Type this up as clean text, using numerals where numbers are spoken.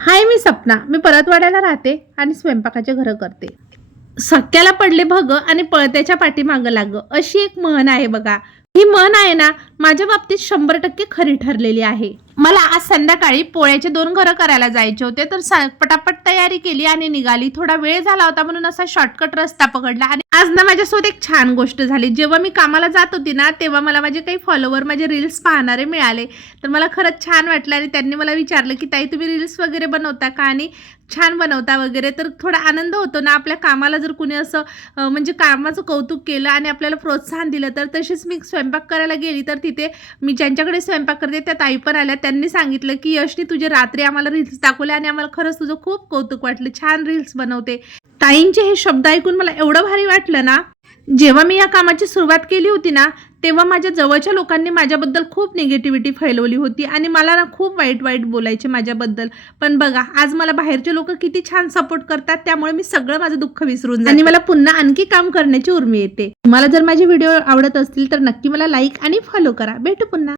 हाय, मी सपना. मी परतवाड्याला राहते आणि स्वयंपाकाचे घरं करते. सख्याला पडले भग आणि पळत्याच्या पाठीमागं लाग, अशी एक म्हण आहे बघा. ही म्हण आहे ना, माझ्या बाबतीत 100% खरी ठरलेली आहे. मला आज संध्याकाळी पोळ्याचे 2 घरं करायला जायचे होते, तर पटापट तयारी केली आणि निघाली. थोडा वेळ झाला होता म्हणून असा शॉर्टकट रस्ता पकडला. आणि आज ना माझ्यासोबत एक छान गोष्ट झाली. जेव्हा मी कामाला जात होती ना, तेव्हा मला माझे काही फॉलोवर, माझे रील्स पाहणारे मिळाले. तर मला खरंच छान वाटलं आणि त्यांनी मला विचारलं की ताई, तुम्ही रील्स वगैरे बनवता का आणि छान बनवता वगैरे. तर थोडा आनंद होतो ना, आपल्या कामाला जर कुणी असं म्हणजे कामाचं कौतुक केलं आणि आपल्याला प्रोत्साहन दिलं. तर तशीच मी स्वयंपाक करायला गेली, तर तिथे मी ज्यांच्याकडे स्वयंपाक करते त्या ताई पण आल्या. त्यांनी सांगितलं की यशनी तुझे रात्री आम्हाला रील्स दाखवले आणि आम्हाला खरंच तुझं खूप कौतुक वाटलं, छान रील्स बनवते. ताईंचे हे शब्द ऐकून मला एवढं भारी वाटलं ना. जेव्हा मी या कामाची सुरुवात केली होती ना, तेव्हा माझ्या जवळच्या लोकांनी माझ्याबद्दल खूप निगेटिव्हिटी फैलवली होती आणि मला ना खूप वाईट बोलायचे माझ्याबद्दल. पण बघा, आज मला बाहेरचे लोक किती छान सपोर्ट करतात. त्यामुळे मी सगळं माझं दुःख विसरून जाते आणि मला पुन्हा आणखी काम करण्याची उर्मी येते. तुम्हाला जर माझे व्हिडिओ आवडत असतील तर नक्की मला लाईक आणि फॉलो करा. भेटू पुन्हा.